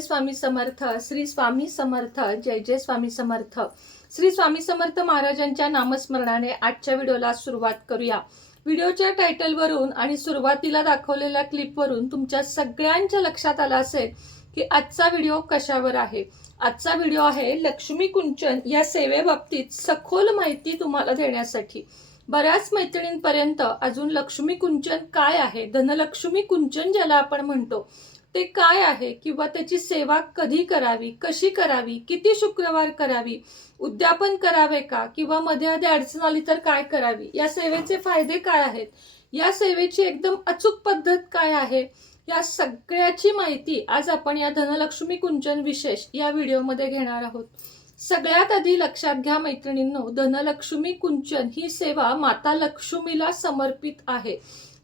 जय स्वामी समर्थ. श्री स्वामी समर्थ. जय जय स्वामी समर्थ. श्री स्वामी समर्थ महाराजांच्या नामस्मरणाने आजच्या व्हिडिओला सुरुवात करूया. व्हिडिओच्या टायटलवरून आणि सुरुवातीला दाखवलेल्या क्लिपवरून तुमच्या सगळ्यांच्या लक्षात आलं असेल की आजचा व्हिडिओ कशावर आहे. आजचा व्हिडिओ आहे लक्ष्मी कुंचन या सेवेबाबतीत सखोल माहिती तुम्हाला देण्यासाठी. बऱ्याच मैत्रिणींपर्यंत अजून लक्ष्मी कुंचन काय आहे, धनलक्ष्मी कुंचन ज्याला आपण म्हणतो ते काय आहे, किंवा त्याची सेवा कधी करावी, कशी करावी, किती शुक्रवार करावी, उद्यापन करावे का, किंवा मध्ये आधी अडचण आली तर काय करावी, या सेवेचे फायदे काय आहेत, या सेवेची एकदम अचूक पद्धत काय आहे, या सगळ्याची माहिती आज आपण या धनलक्ष्मी कुंचन विशेष या व्हिडिओमध्ये घेणार आहोत. सगळ्यात आधी लक्षात घ्या मैत्रिणींनो, धनलक्ष्मी कुंचन ही सेवा माता लक्ष्मीला समर्पित आहे.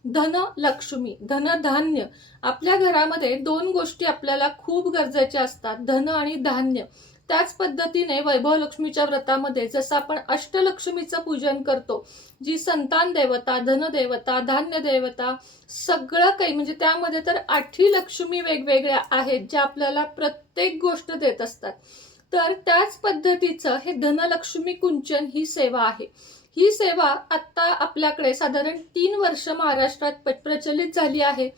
धनलक्ष्मी, धनधान्य. आपल्या घरामध्ये दोन गोष्टी आपल्याला खूप गरजेच्या असतात, धन आणि धान्य. त्याच पद्धतीने वैभव लक्ष्मीच्या व्रतामध्ये जसं आपण अष्टलक्ष्मीचं पूजन करतो, जी संतान देवता, धनदेवता, धान्य देवता, सगळं काही म्हणजे त्यामध्ये तर 8 लक्ष्मी वेगवेगळ्या आहेत ज्या आपल्याला प्रत्येक गोष्ट देत असतात. तर त्याच पद्धतीचं हे धनलक्ष्मी कुंचन ही सेवा आहे. ही सेवा आता आपल्याकडे साधारण 3 वर्ष महाराष्ट्रात प्रचलित झाली आहे.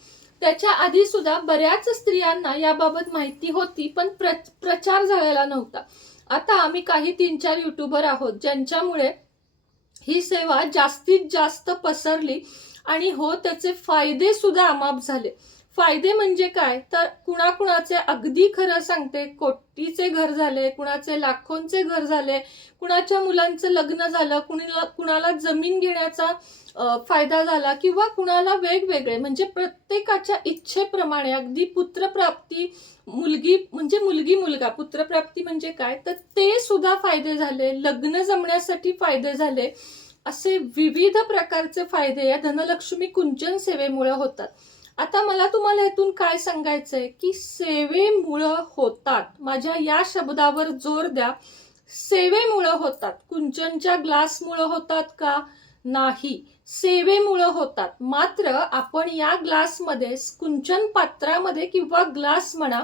त्याच्या आधी सुद्धा बऱ्याच स्त्रियांना याबाबत माहिती होती, पण प्रचार झालेला नव्हता. आता आम्ही काही 3-4 युट्यूबर आहोत ज्यांच्यामुळे ही सेवा जास्तीत जास्त पसरली आणि हो त्याचे फायदे सुद्धा अमाप झाले. फायदे म्हणजे काय, तर कुणाकुणाचे अगदी खरं सांगते कोटीचे घर झाले, कुणाचे लाखोंचे घर झाले, कुणाच्या मुलांचं लग्न झालं, कुणाला जमीन घेण्याचा फायदा झाला, किंवा कुणाला वेगवेगळे म्हणजे प्रत्येकाच्या इच्छेप्रमाणे अगदी पुत्रप्राप्ती, मुलगी मुलगा, पुत्रप्राप्ती म्हणजे काय तर ते सुद्धा फायदे झाले, लग्न जमण्यासाठी फायदे झाले. असे विविध प्रकारचे फायदे या धनलक्ष्मी कुंचन सेवेमुळे होतात. आता मला तुम्हाला यातून काय सांगायचंय की सेवेमुळं होतात. माझ्या या शब्दावर जोर द्या, सेवेमुळं होतात. कुंचनच्या ग्लासमुळं होतात का, नाही, सेवेमुळं होतात. मात्र आपण या ग्लासमध्ये, कुंचन पात्रामध्ये किंवा ग्लास म्हणा,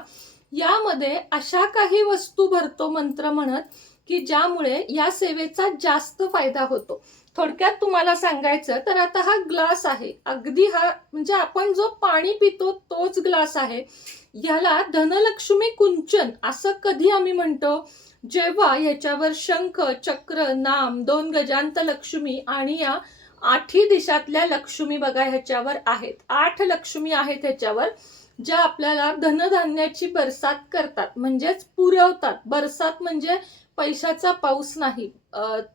यामध्ये अशा काही वस्तू भरतो मंत्र म्हणत की ज्यामुळे या सेवेचा जास्त फायदा होतो. थोडक्यात तुम्हाला सांगायचं तर आता हा ग्लास आहे, अगदी हा म्हणजे आपण जो पाणी पितो तोच ग्लास आहे. याला धनलक्ष्मी कुंचन असं कधी आम्ही म्हणतो, जेव्हा याच्यावर शंख, चक्र, नाम, 2 गजांत लक्ष्मी आणि या 8 दिशातल्या लक्ष्मी बघा ह्याच्यावर आहेत. 8 लक्ष्मी आहेत ह्याच्यावर, ज्या आपल्याला धनधान्याची बरसात करतात, म्हणजेच पुरवतात. बरसात म्हणजे पैशाचा पाऊस नाही,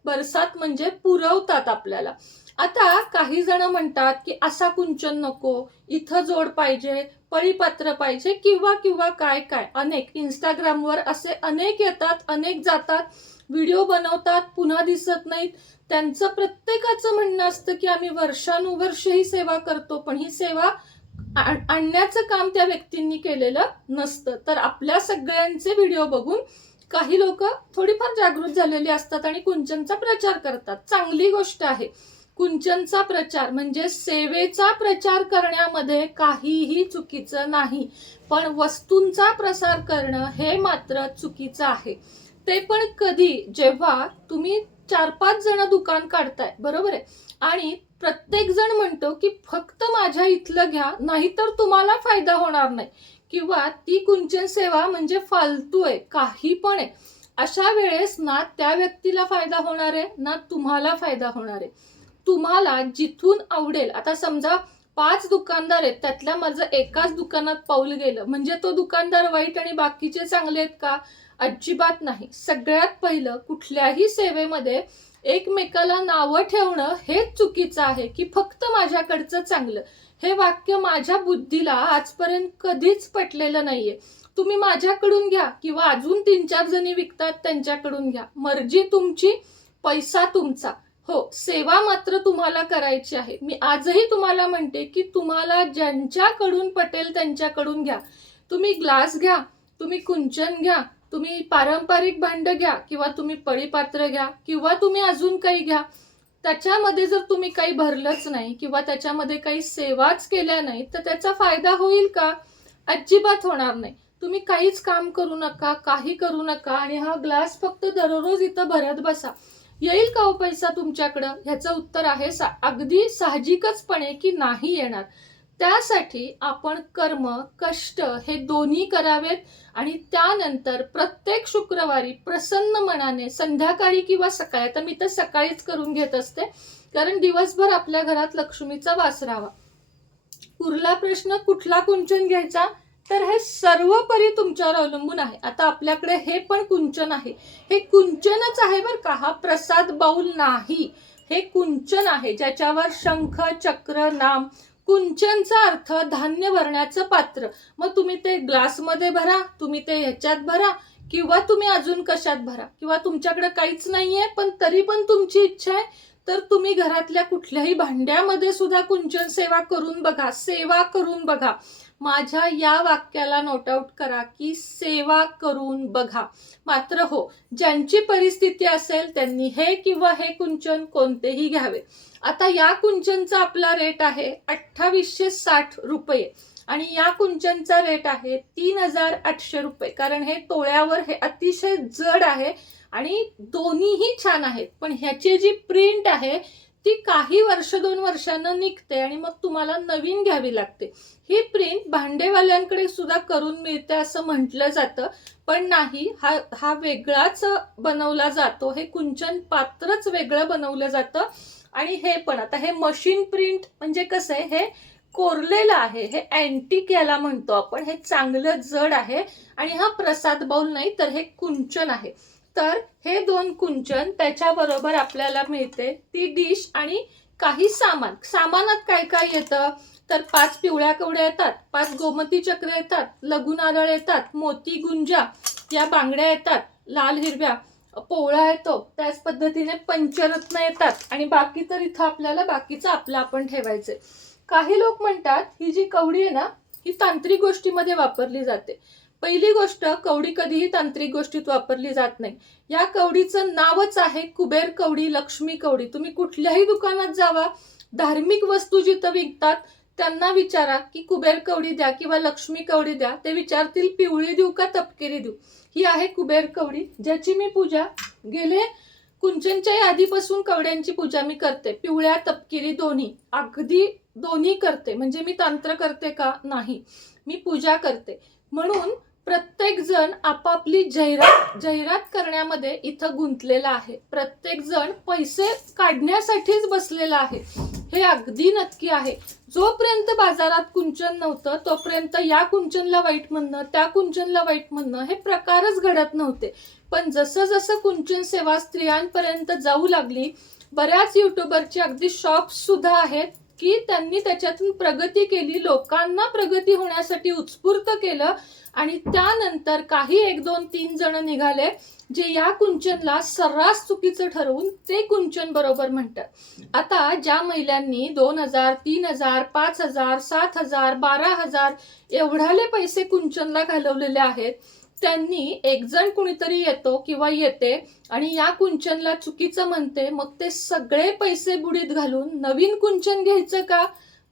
बरसात म्हणजे पुरवतात आपल्याला. आता काही जण म्हणतात की असा कुंचन नको, इथं जोड पाहिजे, पळीपात्र पाहिजे, किंवा किंवा काय काय अनेक इंस्टाग्रामवर असे अनेक येतात, अनेक जातात, व्हिडिओ बनवतात, पुन्हा दिसत नाहीत. त्यांचं प्रत्येकाचं म्हणणं असतं की आम्ही वर्षानुवर्ष ही सेवा करतो, पण ही सेवा आणण्याचं काम त्या व्यक्तींनी केलेलं नसतं. तर आपल्या सगळ्यांचे व्हिडिओ बघून काही लोक थोडीफार जागृत झालेली असतात आणि कुंचनचा प्रचार करतात. चांगली गोष्ट आहे. कुंचनचा प्रचार म्हणजे सेवेचा प्रचार करण्यामध्ये काहीही चुकीचं नाही, पण वस्तूंचा प्रसार करणं हे मात्र चुकीचं आहे. ते पण कधी, जेव्हा तुम्ही 4-5 जण दुकान काढताय, बरोबर आहे, आणि प्रत्येक जण म्हणतो की फक्त माझ्या इथलं घ्या, नाहीतर तुम्हाला फायदा होणार नाही, किंवा ती कुंचन सेवा म्हणजे फालतू आहे, काही पण आहे. अशा वेळेस ना त्या व्यक्तीला फायदा होणार आहे, ना तुम्हाला फायदा होणार आहे. तुम्हाला जिथून आवडेल, आता समजा 5 दुकानदार आहेत, त्यातल्या माझं एकाच दुकानात पाऊल गेलं म्हणजे तो दुकानदार वाईट आणि बाकीचे चांगले आहेत का, अजिबात नाही. सगळ्यात पहिलं कुठल्याही सेवेमध्ये एकमेकाला नावं ठेवणं हेच चुकीचं आहे की फक्त माझ्याकडचं चांगलं. हे वाक्य माझ्या बुद्धीला आजपर्यंत कधीच पटलेलं नाहीये. तुम्ही माझ्याकडून घ्या किंवा अजून 3-4 जणी विकतात त्यांच्याकडून घ्या, मर्जी तुमची, पैसा तुमचा. हो, सेवा मात्र तुम्हाला करायची आहे. मी आजही तुम्हाला म्हणते की तुम्हाला ज्यांच्याकडून पटेल त्यांच्याकडून घ्या. तुम्ही ग्लास घ्या, तुम्ही कुंचन घ्या, तुम्ही पारंपरिक भांड घ्या, किंवा तुम्ही पळीपात्र घ्या, किंवा तुम्ही अजून काही घ्या. त्याच्यामध्ये जर तुम्ही काही भरलंच नाही किंवा त्याच्यामध्ये काही सेवाच केल्या नाही तर त्याचा फायदा होईल का, अजिबात होणार नाही. तुम्ही काहीच काम करू नका, काही करू नका आणि हा ग्लास फक्त दररोज इथं भरत बसा. येईल का हो पैसा तुमच्याकडं? ह्याचं उत्तर आहे अगदी साहजिकचपणे की नाही येणार. त्यासाठी आपण कर्म, कष्ट हे दोन्ही करावेत आणि त्यानंतर प्रत्येक शुक्रवारी प्रसन्न मनाने संध्याकाळी किंवा सकाळी, आता मी तर सकाळीच करून घेत असते, कारण दिवसभर आपल्या घरात लक्ष्मीचा वास राहावा. उरला प्रश्न कुठला कुंचन घ्यायचा, तर हे सर्वपरी तुमच्यावर अवलंबून आहे. आता आपल्याकडे हे पण कुंचन आहे, हे कुंचनच आहे बरं का, हा प्रसाद बाऊल नाही, हे कुंचन आहे ज्याच्यावर शंख, चक्र, नाम. कुंचनचा अर्थ धान्य भरण्याचं पात्र. मग तुम्ही ते ग्लासमध्ये भरा, तुम्ही ते ह्याच्यात भरा, किंवा तुम्ही अजून कशात भरा, किंवा तुमच्याकडे काहीच नाहीये पण तरी पण तुमची इच्छा आहे, तर तुम्ही घरातल्या कुठल्याही भांड्यामध्ये सुद्धा कुंचन सेवा करून बघा, सेवा करून बघा. माझ्या या वाक्याला नोट आउट करा की सेवा करून बघा. मात्र हो, ज्यांची परिस्थिती असेल त्यांनी हे किंवा हे कुंचन कोणतेही घ्यावे. आता या कुंचनचा आपला रेट आहे 2860 रुपये आणि या कुंचनचा रेट आहे 3800 रुपये, कारण हे तोळ्यावर हे अतिशय जड आहे आणि दोन्हीही छान आहेत. पण ह्याची जी प्रिंट आहे ती काही वर्ष 2 वर्षांनं निघते आणि मग तुम्हाला नवीन घ्यावी लागते. ही प्रिंट भांडेवाल्यांकडे सुद्धा करून मिळते असं म्हटलं जातं, पण नाही, हा वेगळाच बनवला जातो. हे कुंचन पात्रच वेगळं बनवलं जातं. आणि हे पण आता हे मशीन प्रिंट म्हणजे कसं आहे, हे कोरलेलं आहे, हे अँटिक याला म्हणतो आपण, हे चांगलं जड आहे आणि हा प्रसाद बाऊल नाही तर हे कुंचन आहे. तर हे 2 कुंचन, त्याच्याबरोबर आपल्याला मिळते ती डिश आणि काही सामानात काय काय येतं, तर 5 पिवळ्या कवड्या येतात, 5 गोमती चक्र येतात, लघु नारळ येतात, मोती गुंजा या बांगड्या येतात, लाल हिरव्या, पोळा येतो, त्याच पद्धतीने पंचरत्न येतात आणि बाकी तर इथं आपल्याला बाकीचं आपलं आपण ठेवायचंय. काही लोक म्हणतात ही जी कवडी आहे ना, ही तांत्रिक गोष्टीमध्ये वापरली जाते. पहिली गोष्ट, कवडी कधीही तांत्रिक गोष्टीत वापरली जात नाही. या कवडीचं नावच आहे कुबेर कवडी, लक्ष्मी कवडी. तुम्ही कुठल्याही दुकानात जावा, धार्मिक वस्तू जिथं विकतात त्यांना विचारा की कुबेर कवडी द्या किंवा लक्ष्मी कवडी द्या, ते विचारतील पिवळी देऊ का तपकिरी देऊ. ही आहे कुबेर कवडी, ज्याची मी पूजा गेले कुंचनच्या आधीपासून कवड्यांची पूजा मी करते, पिवळ्या तपकिरी दोन्ही, अगदी दोन्ही करते. म्हणजे मी तंत्र करते का? नाही, मी पूजा करते. म्हणून प्रत्येक जण आपापली जाहिरात करण्यामध्ये इथं गुंतलेला आहे. प्रत्येक जण पैसे काढण्यासाठीच बसलेला आहे, हे अगदी नक्की आहे. जोपर्यंत बाजारात कुंचन नव्हतं तोपर्यंत या कुंचनला वाईट म्हणणं, त्या कुंचनला वाईट म्हणणं हे प्रकारच घडत नव्हते. पण जसं जसं कुंचन सेवा स्त्रियांपर्यंत जाऊ लागली, बऱ्याच युट्यूबरचे अगदी शॉप्स सुद्धा आहेत की त्यांनी त्याच्यातून प्रगती केली, लोकांना प्रगती होण्यासाठी उत्स्फूर्त केलं आणि त्यानंतर काही 1, 2, 3 जण निघाले जे या कुंचनला सर्रास चुकीचं ठरवून ते कुंचन बरोबर म्हणतात. आता ज्या महिलांनी 2000, 3000, 5000, 7000, 12000 एवढाले पैसे कुंचनला घालवलेले आहेत, त्यांनी एक जण कुणीतरी येतो किंवा येते आणि या कुंचनला चुकीचं म्हणते, मग ते सगळे पैसे बुडीत घालून नवीन कुंचन घ्यायचं का?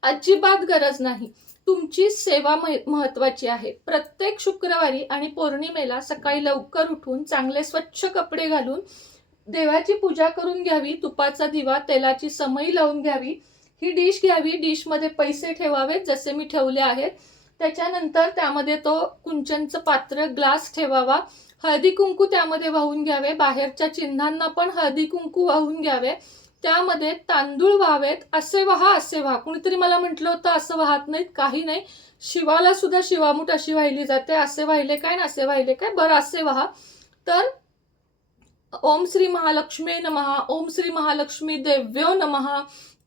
अजिबात गरज नाही. तुमची सेवा महत्वाची आहे. प्रत्येक शुक्रवारी आणि पौर्णिमेला सकाळी लवकर उठून चांगले स्वच्छ कपडे घालून देवाची पूजा करून घ्यावी, तुपाचा दिवा, तेलाची समई लावून घ्यावी, ही डिश घ्यावी, डिशमध्ये पैसे ठेवावेत जसे मी ठेवले आहेत. त्याच्यानंतर त्यामध्ये तो कुंचनचं पात्र, ग्लास ठेवावा, हळदी कुंकू त्यामध्ये वाहून घ्यावे, बाहेरच्या चिन्हांना पण हळदी कुंकू वाहून घ्यावे, त्यामध्ये तांदूळ व्हावेत. असे व्हा. कुणीतरी मला म्हटलं होतं असं वाहत नाहीत, काही नाही, शिवाला सुद्धा शिवामूठ अशी वाहिली जाते, असे वाहिले काय ना असे वाहिले काय, बरं असे व्हा. तर ओम श्री महालक्ष्मी नमः, ओम श्री महालक्ष्मी देव्यो नमः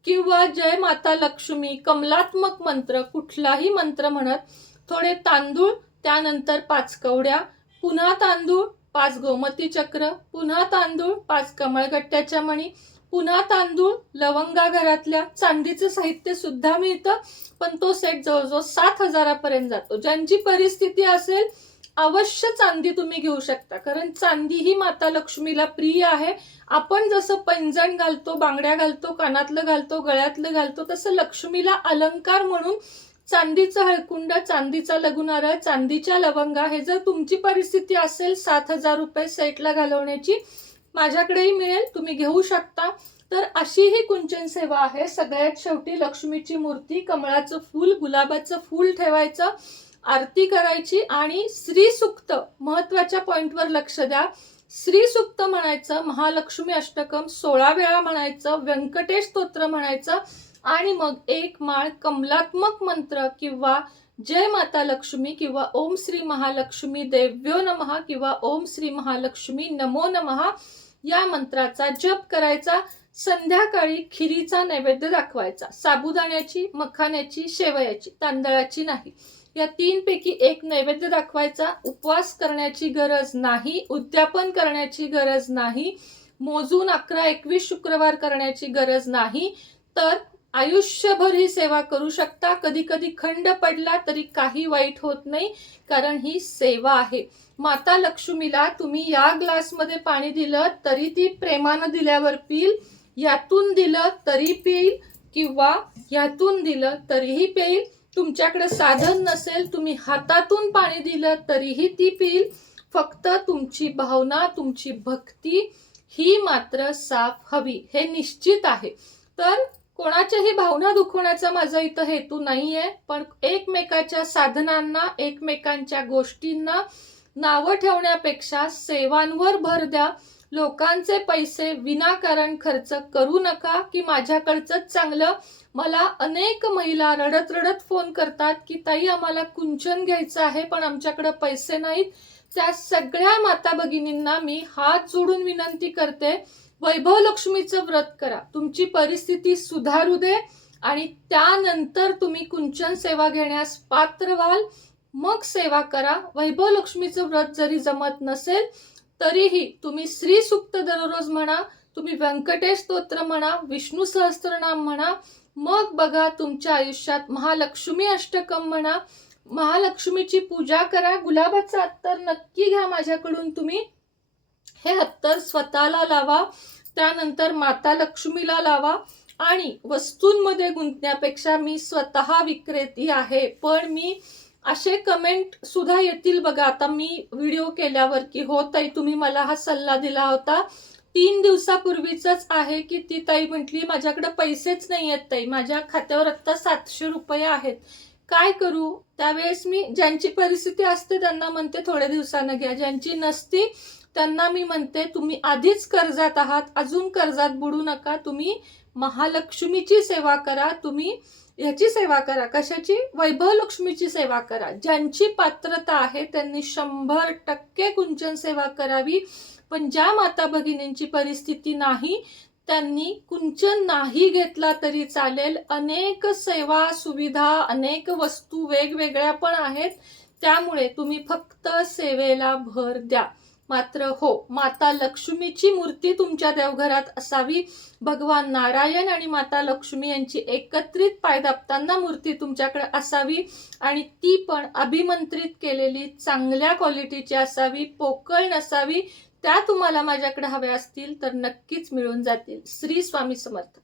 किंवा जय माता लक्ष्मी, कमलात्मक मंत्र, कुठलाही मंत्र म्हणत थोडे तांदूळ, त्यानंतर 5 कवड्या, पुन्हा तांदूळ, 5 गोमती चक्र, पुन्हा तांदूळ, 5 कमळगट्ट्याच्या मणी, पुन्हा तांदूळ, लवंगा घरातल्या, चांदीचं साहित्य सुद्धा मिळतं, पण तो सेट जवळजवळ 7000 पर्यंत जातो. ज्यांची परिस्थिती असेल अवश्य चांदी तुम्ही घेऊ शकता, कारण चांदी ही माता लक्ष्मीला प्रिय आहे. आपण जसं पैंजण घालतो, बांगड्या घालतो, कानातलं घालतो, गळ्यातलं घालतो, तसं लक्ष्मीला अलंकार म्हणून चांदीचं हळकुंड, चांदीचा लघुनारळ, चांदीच्या लवंगा, हे जर तुमची परिस्थिती असेल 7,000 रुपये सेटला घालवण्याची, माझ्याकडेही मिळेल, तुम्ही घेऊ शकता. तर अशी ही कुंचन सेवा आहे. सगळ्यात शेवटी लक्ष्मीची मूर्ती, कमळाचं फूल, गुलाबाचं फूल ठेवायचं, आरती करायची आणि श्री सूक्त, महत्वाच्या पॉइंटवर लक्ष द्या. श्री सूक्त म्हणायचं, महालक्ष्मी अष्टकम 16 वेळा म्हणायचं, व्यंकटेश स्तोत्र म्हणायचं आणि मग एक माळ कमलात्मक मंत्र किंवा जय माता लक्ष्मी किंवा ओम श्री महालक्ष्मी देव्यो नमः किंवा ओम श्री महालक्ष्मी नमो नमः या मंत्राचा जप करायचा. संध्याकाळी खिरीचा नैवेद्य दाखवायचा, साबुदाण्याची, मखाण्याची, शेवयाची, तांदळाची नाही, या 3 पैकी एक नैवेद्य दाखवायचा. उपवास करण्याची गरज नाही, उद्यापन करण्याची गरज नाही, मोजून 11-21 शुक्रवार करण्याची गरज नाही. तर आयुष्यभर ही सेवा करू शकता. कधी कधी खंड पडला तरी काही वाईट होत नाही, कारण ही सेवा आहे. माता लक्ष्मीला तुम्ही या ग्लासमध्ये पाणी दिलं तरी ती प्रेमानं दिल्यावर पिईल, यातून दिलं तरी पिईल किंवा यातून दिलं तरीही पिईल. तुमच्याकडे साधन नसेल, तुम्ही हातातून पाणी दिलं तरीही ती पिईल. फक्त तुमची भावना, तुमची भक्ती ही मात्र साफ हवी, हे निश्चित आहे. तर कोणाच्याही भावना दुखवण्याचा माझा इथं हेतू नाहीये, पण एकमेकाच्या साधनांना, एकमेकांच्या गोष्टींना नावं ठेवण्यापेक्षा सेवांवर भर द्या. लोकांचे पैसे विनाकारण खर्च करू नका की माझ्याकडचंच चांगलं. मला अनेक महिला रडत रडत फोन करतात की ताई आम्हाला कुंचन घ्यायचं आहे पण आमच्याकडे पैसे नाहीत. त्या सगळ्या माता भगिनींना मी हात जोडून विनंती करते, वैभव लक्ष्मीचं व्रत करा, तुमची परिस्थिती सुधारू दे आणि त्यानंतर तुम्ही कुंचन सेवा घेण्यास पात्र व्हाल. मग सेवा करा. वैभव लक्ष्मीचं व्रत जरी जमत नसेल तरीही तुम्ही श्री सूक्त दररोज म्हणा, तुम्ही व्यंकटेश स्तोत्र म्हणा, विष्णू सहस्त्रनाम म्हणा. मग बघा तुमच्या आयुष्यात महालक्ष्मी अष्टकम म्हणा, महालक्ष्मीची पूजा करा. गुलाबाचं अत्तर नक्की घ्या माझ्याकडून तुम्ही. हे अत्तर स्वतःला लावा, त्यानंतर माता लक्ष्मीला लावा. आणि वस्तूंमध्ये गुंतण्यापेक्षा मी स्वतः विक्रेती आहे, पण मी असे कमेंट सुद्धा येतील बघा. आता मी व्हिडिओ केल्यावर की हो ताई तुम्ही मला हा सल्ला दिला होता 3 दिवसापूर्वीच आहे, की ती ताई म्हटली माझ्याकडे पैसेच नाही आहेत ताई, माझ्या खात्यावर आत्ता 700 रुपये आहेत, काय करू. त्यावेळेस मी ज्यांची परिस्थिती असते त्यांना म्हणते थोड्या दिवसानं घ्या, ज्यांची नसती त्यांना मी म्हणते तुम्ही आधीच कर्जात आहात, अजून कर्जात बुडू नका, तुम्ही महालक्ष्मीची सेवा करा, तुम्ही याची सेवा करा, कशाची, वैभव लक्ष्मीची सेवा करा. ज्यांची पात्रता आहे त्यांनी 100% कुंचन सेवा करावी. पण ज्या माता भगिनींची परिस्थिती नाही त्यांनी कुंचन नाही घेतला तरी चालेल. अनेक सेवा सुविधा, अनेक वस्तू वेगवेगळ्या पण आहेत, त्यामुळे तुम्ही फक्त सेवेला भर द्या. मात्र हो, माता लक्ष्मीची मूर्ती तुमच्या देवघरात असावी. भगवान नारायण आणि माता लक्ष्मी यांची एकत्रित पाय दाबताना मूर्ती तुमच्याकडे असावी आणि ती पण अभिमंत्रित केलेली चांगल्या क्वालिटीची असावी, पोकळ नसावी. त्या तुम्हाला माझ्याकडे हव्या असतील तर नक्कीच मिळून जातील. श्री स्वामी समर्थ.